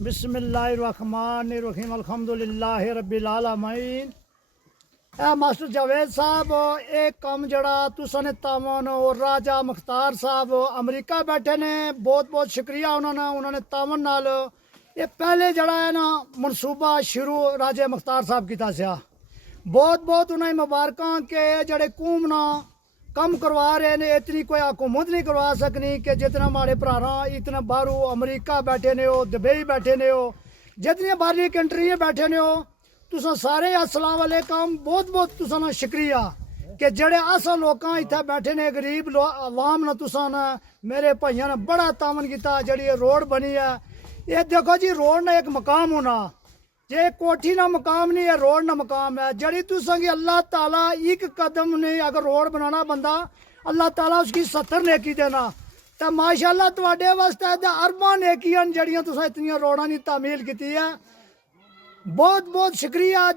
बिस्मिल्लाहिर्रहमानिर्रहीम अल्हम्दुलिल्लाहि रब्बिल आलमीन। मास्टर जावेद साहब एक कम जड़ा तुसा ने तावन और राजा मुख्तार साहब अमरीका बैठे ने, बहुत बहुत शुक्रिया उन्होंने तावन नाल ये पहले जड़ा है ना मनसूबा शुरू राजे मुख्तार साहब किया सिया। बहुत बहुत उन्हें मुबारकां के जड़े कूम ना कम करवा रहे ने, इतनी कोई हुकूमत नहीं करवा सकनी कि जितना हमारे भरा इतना बाहरों अमरीका बैठे ने हो, दुबई बैठे ने हो, जितनी बाहरली कंट्री बैठे ने हो, तुसा सारे अस्सलाम वालेकुम। बहुत बहुत तुसा ना शुक्रिया कि जड़े अस लोग इत्थे बैठे ने गरीब आवाम ना तुसा ना मेरे भाइयों ने बड़ा तावन किया। जड़ी रोड बनी है ये देखो जी, रोड ना एक मकाम होना, जे कोठी ना मकाम नहीं है, रोड ना मकाम है। जड़ी तुसा की अल्लाह ताला एक कदम नहीं अगर रोड बनाना बंदा अल्लाह ताला उसकी 70 नेकी देना। तो माशाअल्लाह तुहाडे वास्ते अरबां नेकियां जड़ियां तुसा इतनियां रोडां की तामील की है। बहुत बहुत शुक्रिया।